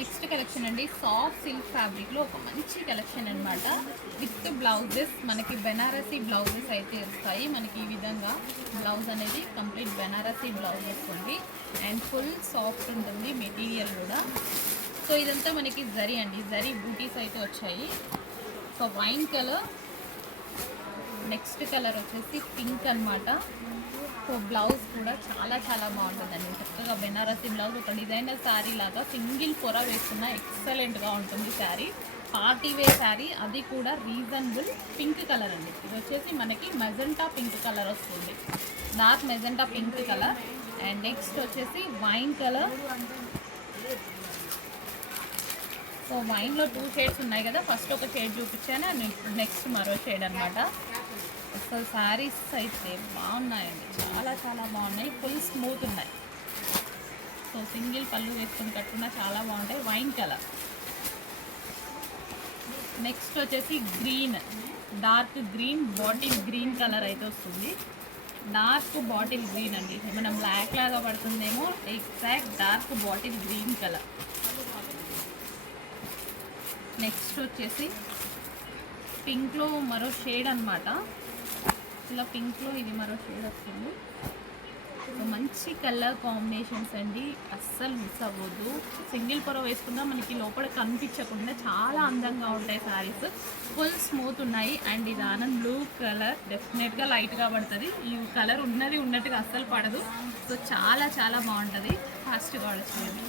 Next collection అండి soft silk ఫ్యాబ్రిక్లో ఒక మంచి కలెక్షన్ అనమాట. విత్ బ్లౌజెస్ మనకి బెనారసీ బ్లౌజెస్ అయితే వస్తాయి. మనకి ఈ విధంగా బ్లౌజ్ అనేది కంప్లీట్ బెనారసీ బ్లౌజ్ వస్తుంది అండ్ ఫుల్ సాఫ్ట్ ఉంటుంది మెటీరియల్ కూడా. సో ఇదంతా మనకి జరీ అండి, జరీ బూటీస్ అయితే వచ్చాయి. So wine colour, next colour వచ్చేసి పింక్ అనమాట. సో బ్లౌజ్ కూడా చాలా చాలా బాగుంటుందండి. చక్కగా బెనారసీ బ్లౌజ్, ఒక డిజైనర్ శారీ లాగా సింగిల్ పొర వేసుకున్న ఎక్సలెంట్గా ఉంటుంది శారీ. పార్టీ వేర్ శారీ, అది కూడా రీజనబుల్ పింక్ కలర్ అండి. ఇది వచ్చేసి మనకి మెజెంటా పింక్ కలర్ వస్తుంది, dark magenta pink colour. And next వచ్చేసి వైన్ కలర్. సో వైన్లో 2 షేడ్స్ ఉన్నాయి కదా, ఫస్ట్ ఒక షేడ్ చూపించాను అండ్ ఇప్పుడు నెక్స్ట్ మరో షేడ్ అనమాట. అసలు శారీస్ అయితే బాగున్నాయండి, చాలా చాలా బాగున్నాయి, ఫుల్ స్మూత్ ఉన్నాయి. సో సింగిల్ పళ్ళు వేసుకొని కట్టుకున్నా చాలా బాగుంటాయి. Wine colour. నెక్స్ట్ వచ్చేసి green, dark green, bottle green colour అయితే వస్తుంది. డార్క్ బాటిల్ గ్రీన్ అండి, మనం బ్లాక్ లాగా పడుతుందేమో, exact dark bottle green colour. Next వచ్చేసి పింక్లో మరో షేడ్ అనమాట. ఇలా పింక్లో ఇది మరో షేడ్ వస్తుంది. సో మంచి కలర్ కాంబినేషన్స్ అండి, అస్సలు మిస్ అవ్వద్దు. సింగిల్ పొర వేసుకున్నా మనకి లోపల కనిపించకుండా చాలా అందంగా ఉంటాయి శారీస్. ఫుల్ స్మూత్ ఉన్నాయి. అండ్ ఇది ఆనంద్ బ్లూ కలర్, డెఫినెట్గా లైట్గా పడుతుంది. ఈ కలర్ ఉన్నది ఉన్నట్టుగా అస్సలు పడదు. సో చాలా చాలా బాగుంటుంది. ఫాస్ట్గా వచ్చింది.